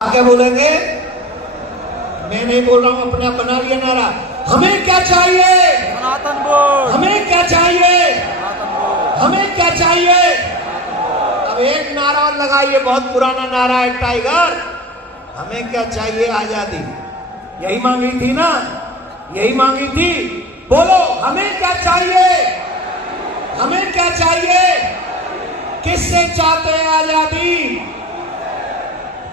क्या बोलेंगे? मैं नहीं बोल रहा हूं, अपने बना लिया नारा। हमें क्या चाहिए? सनातन बोर्ड। हमें क्या चाहिए? हमें क्या चाहिए? अब एक नारा और लगाइए, बहुत पुराना नारा है टाइगर। हमें क्या चाहिए? आजादी। यही मांगी थी ना? यही मांगी थी। बोलो, हमें क्या चाहिए? हमें क्या चाहिए? किससे चाहते हैं आजादी?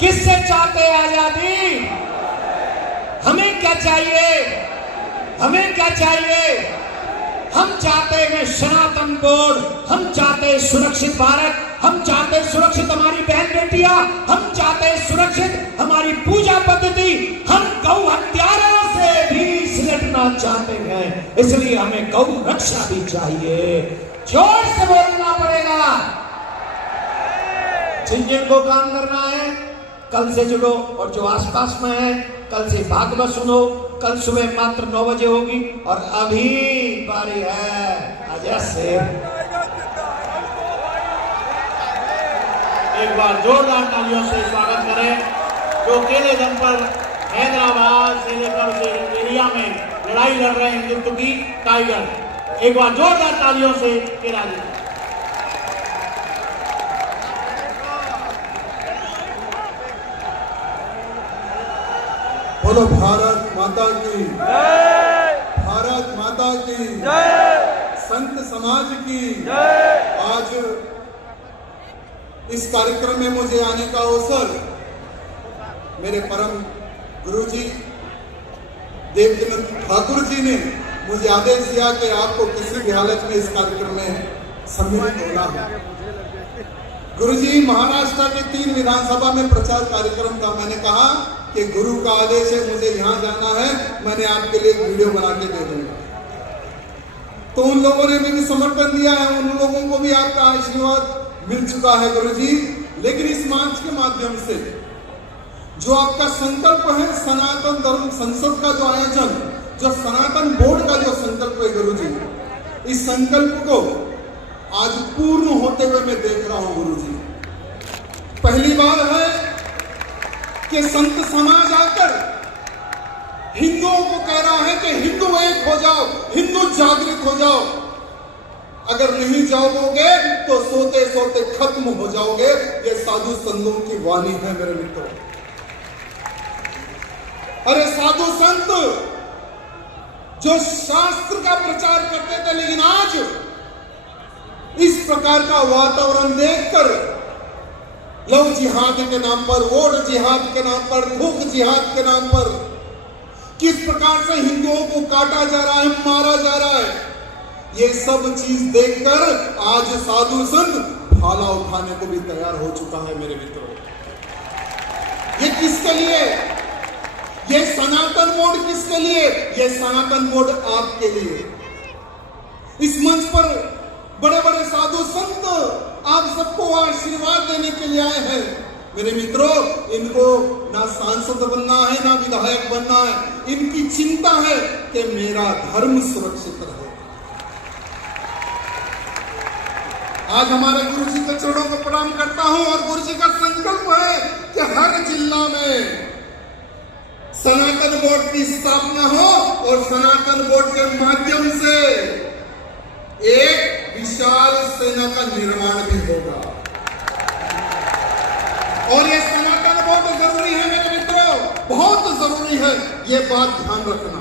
किससे चाहते हैं आजादी? हमें क्या चाहिए? हमें क्या चाहिए? हम चाहते हैं सनातन बोर्ड, हम चाहते हैं सुरक्षित भारत, हम चाहते हैं सुरक्षित हमारी बहन बेटियां, हम चाहते हैं सुरक्षित हमारी पूजा पद्धति, हम गौ हत्यारों से भी सिमटना चाहते हैं, इसलिए हमें गौ रक्षा भी चाहिए। जोर से बोलना पड़ेगा। जिन जिन को काम करना है कल से जुड़ो, और जो आसपास में है कल से भागवत सुनो। कल सुबह मात्र 9 बजे होगी और अभी बारी है अजय से। एक बार जोरदार तालियों से स्वागत करें जो अकेले दम पर हैदराबाद से लेकर एरिया में लड़ाई लड़ रहे हैं हिंदुत्व की टाइगर। एक बार जोरदार तालियों से केला जी। बोलो भारत माता की जय, भारत माता की जय, संत समाज की जय। आज इस कार्यक्रम में मुझे आने का अवसर मेरे परम गुरुजी देवकीनंद ठाकुर जी ने मुझे आदेश दिया कि आपको किसी भी हालत में इस कार्यक्रम में सम्मिलित होना है। गुरुजी महाराष्ट्र के 3 विधानसभा में प्रचार कार्यक्रम था। मैंने कहा कि गुरु का आदेश है, मुझे यहां जाना है, मैंने आपके लिए एक वीडियो बना के दे दूंगा। तो उन लोगों ने भी समर्थन दिया है, उन लोगों को भी आपका आशीर्वाद मिल चुका है गुरुजी। लेकिन इस मंच के माध्यम से जो आपका संकल्प है, सनातन धर्म संसद का जो आयोजन, जो सनातन बोर्ड का जो संकल्प है गुरुजी, इस संकल्प को आज पूर्ण होते हुए मैं देख रहा हूं गुरुजी। पहली बार है कि संत समाज आकर हिंदुओं को कह रहा है कि हिंदू एक हो जाओ, हिंदू जागृत हो जाओ। अगर नहीं जाओगे तो सोते सोते खत्म हो जाओगे। ये साधु संतों की वाणी है मेरे मित्रों। अरे साधु संत जो शास्त्र का प्रचार करते थे, लेकिन आज इस प्रकार का वातावरण देखकर लव जिहाद के नाम पर, वोट जिहाद के नाम पर, भूख जिहाद के नाम पर किस प्रकार से हिंदुओं को काटा जा रहा है, मारा जा रहा है, ये सब चीज देखकर आज साधु संत भाला उठाने को भी तैयार हो चुका है मेरे मित्रों। ये किसके लिए? ये सनातन बोर्ड किसके लिए? ये सनातन बोर्ड आपके लिए। इस मंच पर बड़े बड़े साधु संत आप सबको आशीर्वाद देने के लिए आए हैं मेरे मित्रों। इनको ना सांसद बनना है, ना विधायक बनना है, इनकी चिंता है कि मेरा धर्म सुरक्षित रहे। आज हमारे गुरु जी के चरणों को प्रणाम करता हूं और गुरु जी का संकल्प है कि हर जिला में सनातन बोर्ड की स्थापना हो और सनातन बोर्ड के माध्यम से एक विशाल सेना का निर्माण भी होगा। और ये सनातन बोर्ड जरूरी है मेरे मित्रों, बहुत जरूरी है। ये बात ध्यान रखना,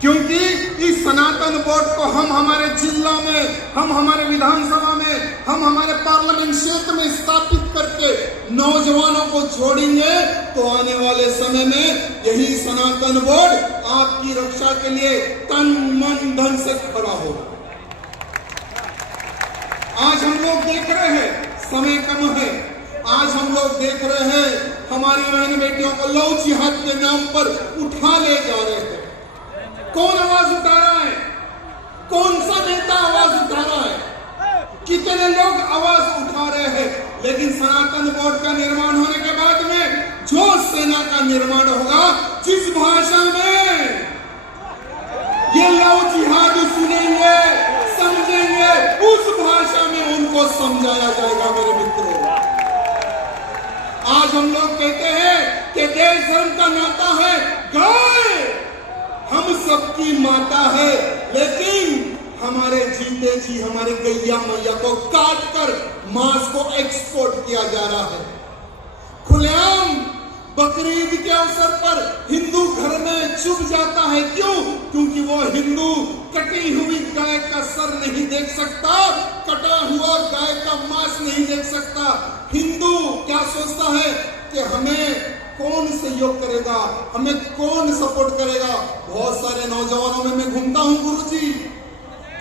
क्योंकि इस सनातन बोर्ड को हम हमारे जिला में, हम हमारे विधानसभा में, हम हमारे पार्लियामेंट क्षेत्र में स्थापित करके नौजवानों को जोड़ेंगे तो आने वाले समय में यही सनातन बोर्ड आपकी रक्षा के लिए तन मन धन से खड़ा होगा। आज हम लोग देख रहे हैं समय कम है, आज हम लोग देख रहे हैं हमारी बहन बेटियों को लव जिहाद के नाम पर उठा ले जा रहे हैं। कौन आवाज उठा रहा है? कौन सा नेता आवाज उठा रहा है? कितने लोग आवाज उठा रहे हैं? लेकिन सनातन बोर्ड का निर्माण होने के बाद में जो सेना का निर्माण होगा, जिस भाषा में ये लव जिहाद सुनेंगे, समझेंगे, उस भाषा में उनको समझाया जाएगा मेरे मित्रों। आज हम लोग कहते हैं देश धर्म का नाता है। गाय हम सबकी माता है, लेकिन हमारे जीते जी हमारे गैया मैया को काट कर मांस को एक्सपोर्ट किया जा रहा है। खुलेआम बकरीद के अवसर पर हिंदू घर में चुप जाता है। क्यों? क्योंकि वो हिंदू कटी हुई गाय का सर नहीं देख सकता, कटा हुआ गाय का मांस नहीं देख सकता। हिंदू क्या सोचता है कि हमें कौन सहयोग करेगा, हमें कौन सपोर्ट करेगा। बहुत सारे नौजवानों में मैं घूमता हूं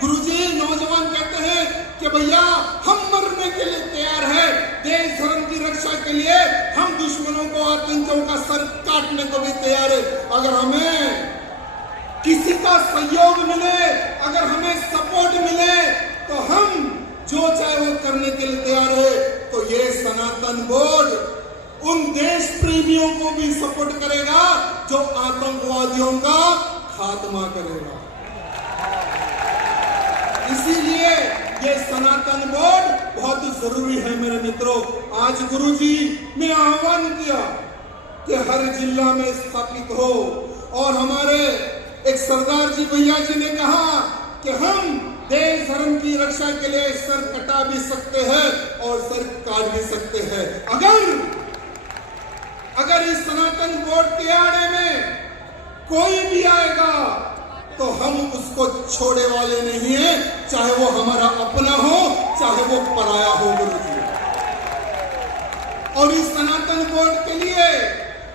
गुरुजी, नौजवान कहते हैं कि भैया हम मरने के लिए तैयार है, देश धर्म की रक्षा के लिए हम दुश्मनों को, आतंकियों का सर काटने को भी तैयार है। अगर हमें किसी का सहयोग मिले, अगर हमें सपोर्ट मिले, तो हम जो चाहे वो करने के लिए तैयार है। तो ये सनातन बोर्ड उन देश प्रेमियों को भी सपोर्ट करेगा जो आतंकवादियों का खात्मा करेगा। इसीलिए ये सनातन बोर्ड बहुत जरूरी है मेरे मित्रों। आज गुरुजी ने आह्वान किया कि हर जिला में स्थापित हो, और हमारे एक सरदार जी भैया जी ने कहा कि हम देश धर्म की रक्षा के लिए सर कटा भी सकते हैं और सर काट भी सकते हैं। अगर इस सनातन बोर्ड के आड़े में कोई भी आएगा तो हम उसको छोड़े वाले नहीं हैं, चाहे वो हमारा अपना हो, चाहे वो पराया हो गुरुजी। और इस सनातन बोर्ड के लिए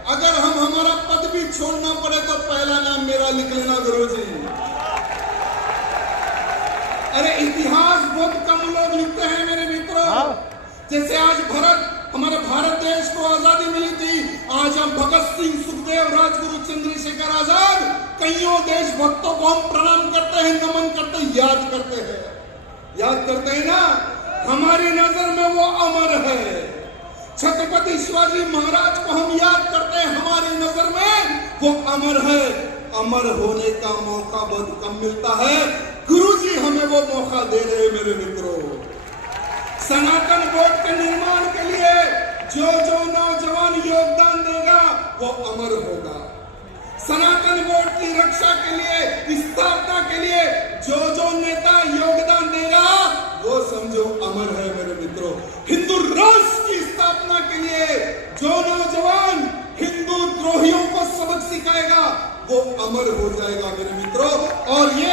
अगर हम हमारा पद भी छोड़ना पड़े तो पहला नाम मेरा लिख लेना गुरुजी। अरे इतिहास बहुत कम लोग लिखते हैं मेरे मित्रों। जैसे आज हमारे भारत देश को आजादी मिली थी, आज हम भगत सिंह, सुखदेव, राजगुरु, चंद्रशेखर आजाद, कईयों देशभक्तों को हम प्रणाम करते हैं, नमन करते हैं, याद करते हैं ना। हमारी नजर में वो अमर है। छत्रपति शिवाजी महाराज को हम याद करते हैं, हमारी नजर में वो अमर है। अमर होने का मौका बहुत कम मिलता है, गुरुजी हमें वो मौका दे रहे हैं मेरे मित्रों। सनातन बोर्ड के निर्माण के लिए जो नौजवान योगदान देगा वो अमर होगा। सनातन बोर्ड की रक्षा के लिए, स्थापना के लिए जो नेता योगदान देगा वो समझो अमर है मेरे मित्रों। हिंदू राष्ट्र की स्थापना के लिए जो नौजवान हिंदू द्रोहियों को सबक सिखाएगा वो अमर हो जाएगा मेरे मित्रों। और ये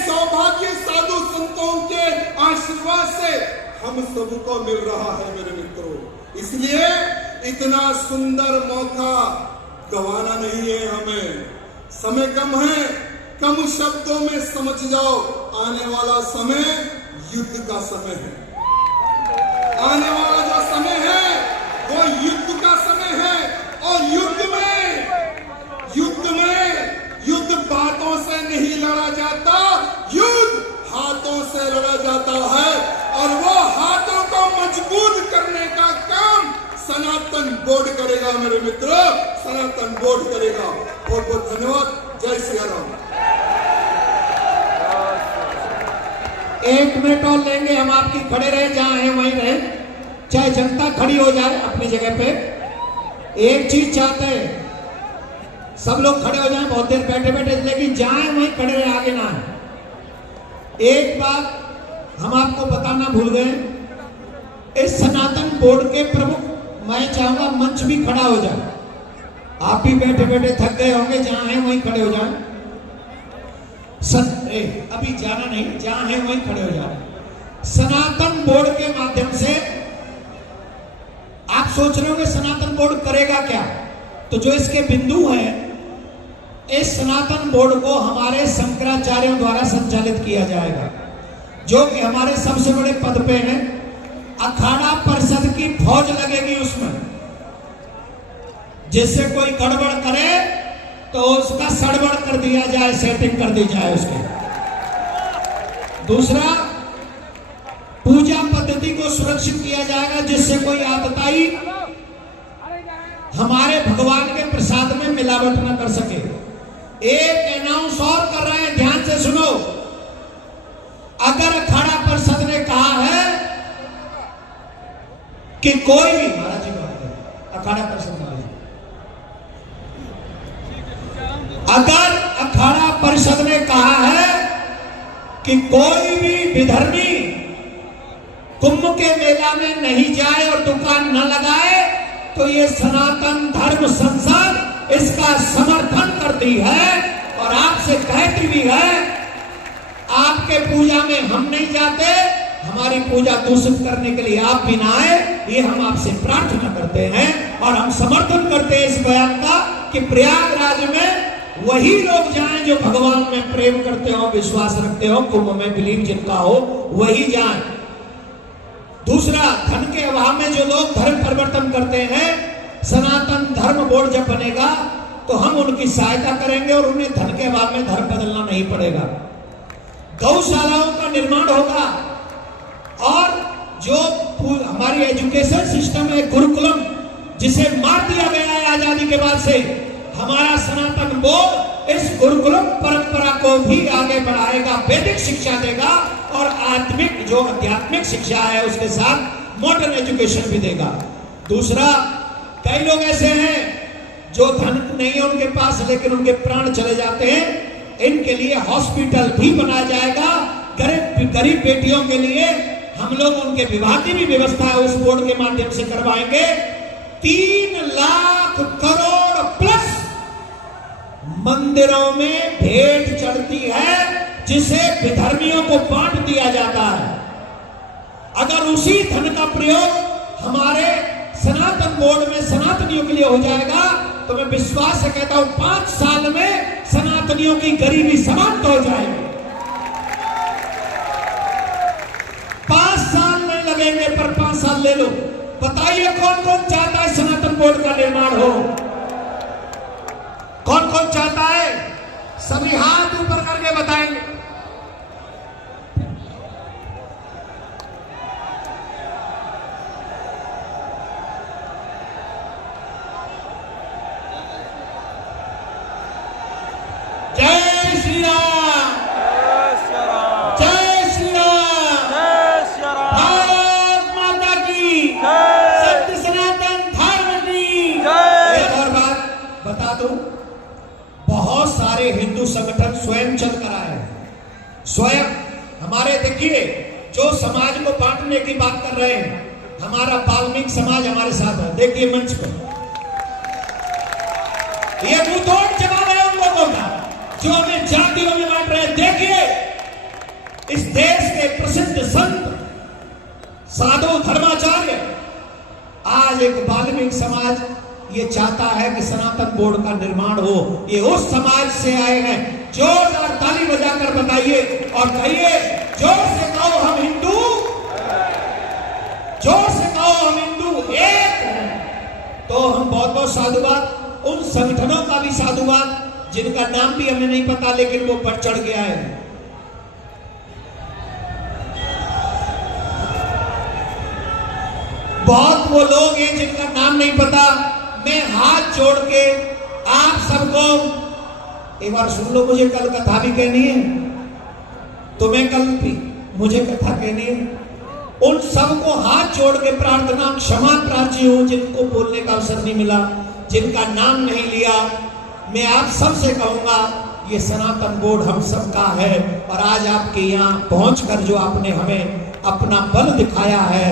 सौभाग्य साधु संतों के आशीर्वाद से हम सबको मिल रहा है मेरे मित्रों। इसलिए इतना सुंदर मौका गंवाना नहीं है हमें। समय कम है, कम शब्दों में समझ जाओ, आने वाला समय युद्ध का समय है। आने वाला जो समय है वो युद्ध का समय है। और युद्ध बातों से नहीं लड़ा जाता, युद्ध हाथों से लड़ा जाता है। और वो हाथों को मजबूत करने का काम सनातन बोर्ड करेगा मेरे मित्रों, सनातन बोर्ड करेगा। बहुत बहुत धन्यवाद। जय श्री राम। 1 मिनट और लेंगे हम आपकी, खड़े रहे जहां हैं वहीं रहे, चाहे जनता खड़ी हो जाए अपनी जगह पे। एक चीज चाहते हैं, सब लोग खड़े हो जाएं, बहुत देर बैठे बैठे, लेकिन जहां वहीं खड़े रहे, आगे ना आए। एक बात हम आपको बताना भूल गए, इस सनातन बोर्ड के प्रमुख, मैं चाहूंगा मंच भी खड़ा हो जाए। आप भी बैठे बैठे थक गए होंगे, जहां हैं वहीं खड़े हो जाएं। अभी जाना नहीं, जहां हैं वहीं खड़े हो जाए। सनातन बोर्ड के माध्यम से आप सोच रहे होंगे सनातन बोर्ड करेगा क्या, तो जो इसके बिंदु हैं, इस सनातन बोर्ड को हमारे शंकराचार्यों द्वारा संचालित किया जाएगा, जो कि हमारे सबसे बड़े पद पे हैं। अखाड़ा परिषद की फौज लगेगी उसमें, जिससे कोई गड़बड़ करे तो उसका सड़बड़ कर दिया जाए, सेटिंग कर दी जाए उसके। दूसरा, पूजा पद्धति को सुरक्षित किया जाएगा, जिससे कोई आतताई हमारे भगवान के प्रसाद में मिलावट न कर सके। एक अनाउंस और कर रहे हैं, ध्यान से सुनो। अगर अखाड़ा परिषद ने कहा है कि कोई भी, महाराज जी बात है, कि कोई भी विधर्मी कुंभ के मेला में नहीं जाए और दुकान न लगाए, तो ये सनातन धर्म संसद इसका समर्थन करती है और आपसे कहती भी है, आपके पूजा में हम नहीं जाते, हमारी पूजा दूषित करने के लिए आप भी ना आए, ये हम आपसे प्रार्थना करते हैं। और हम समर्थन करते हैं इस बयान का कि प्रयागराज में वही लोग जाएं जो भगवान में प्रेम करते हो, विश्वास रखते हो, कुंभ में बिलीव जिनका हो वही जाएं। दूसरा, धन के अभाव में जो लोग धर्म परिवर्तन करते हैं, सनातन धर्म बोर्ड जब बनेगा तो हम उनकी सहायता करेंगे और उन्हें धन के अभाव में धर्म बदलना नहीं पड़ेगा। गौशालाओं का निर्माण होगा और जो हमारी एजुकेशन सिस्टम है गुरुकुलम, जिसे मार दिया गया है आजादी के बाद से, हमारा सनातन बोर्ड इस गुरुकुलम परंपरा को भी आगे बढ़ाएगा, वैदिक शिक्षा देगा और आत्मिक जो आध्यात्मिक शिक्षा है उसके साथ मॉडर्न एजुकेशन भी देगा। दूसरा, कई लोग ऐसे हैं जो धन नहीं है उनके पास लेकिन उनके प्राण चले जाते हैं, इनके लिए हॉस्पिटल भी बनाया जाएगा। गरीब बेटियों के लिए हम लोग उनके विवाह की भी व्यवस्था उस बोर्ड के माध्यम से करवाएंगे। 3 लाख करोड़ प्लस मंदिरों में भेंट चढ़ती है जिसे विधर्मियों को बांट दिया जाता है। अगर उसी धन का प्रयोग हमारे सनातन बोर्ड में सनातनियों के लिए हो जाएगा तो मैं विश्वास से कहता हूं 5 साल में सनातनियों की गरीबी समाप्त हो जाएगी। 5 साल नहीं लगेंगे पर 5 साल ले लो। बताइए कौन कौन चाहता है सनातन बोर्ड का निर्माण हो? कौन कौन चाहता है? सभी हाथ ऊपर करके बताएंगे। जय श्री राम, जय श्री राम, भारत माता की, सत्य सनातन धर्म की। एक और बात बता दूं, बहुत सारे हिंदू संगठन स्वयं चल कर आए हैं। स्वयं हमारे देखिए जो समाज को बांटने की बात कर रहे हैं, हमारा वाल्मीकि समाज हमारे साथ है। देखिए मंच पर ये मुंहतोड़ जवाब है उन लोगों का जो हमें जातियों में बांट रहे हैं। देखिए इस देश के प्रसिद्ध संत साधु धर्माचार्य, आज एक वाल्मीकि समाज ये चाहता है कि सनातन बोर्ड का निर्माण हो। ये उस समाज से आए हैं। जोरदार ताली बजाकर बताइए और कहिए, जोर से कहो हम हिंदू, जोर से कहो हम हिंदू एक हैं। तो हम बहुत बहुत साधुवाद उन संगठनों का भी साधुवाद जिनका नाम भी हमें नहीं पता लेकिन वो बढ़ चढ़ गया है। बहुत वो लोग हैं जिनका नाम नहीं पता। मैं हाथ जोड़ के आप सबको एक बार सुन लो, मुझे कल कथा भी कहनी है, तुम्हें कल भी मुझे कथा कहनी है। उन सबको हाथ जोड़ के प्रार्थना क्षमा प्रार्थी हूं जिनको बोलने का अवसर नहीं मिला, जिनका नाम नहीं लिया। मैं आप सबसे कहूंगा ये सनातन बोर्ड हम सबका है और आज आपके यहाँ पहुंचकर जो आपने हमें अपना बल दिखाया है,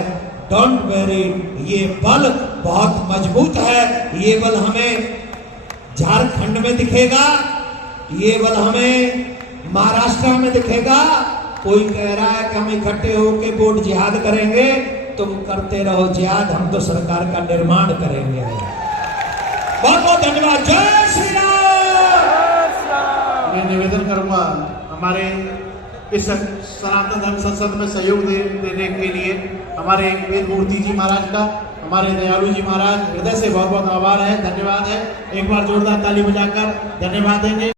डोंट वेरी, ये बल बहुत मजबूत है। ये बल हमें झारखंड में दिखेगा, ये बल हमें महाराष्ट्र में दिखेगा। कोई कह रहा है कि हम इकट्ठे होकर बोर्ड जिहाद करेंगे, तुम करते रहो जिहाद, हम तो सरकार का निर्माण करेंगे। बहुत बहुत धन्यवाद। जय श्री राम। मैं निवेदन करूंगा हमारे इस सनातन धर्म संसद में सहयोग देने के लिए हमारे वेद मूर्ति जी महाराज का, हमारे दयालु जी महाराज, हृदय से बहुत बहुत आभार है, धन्यवाद है। एक बार जोरदार ताली बजाकर धन्यवाद देंगे।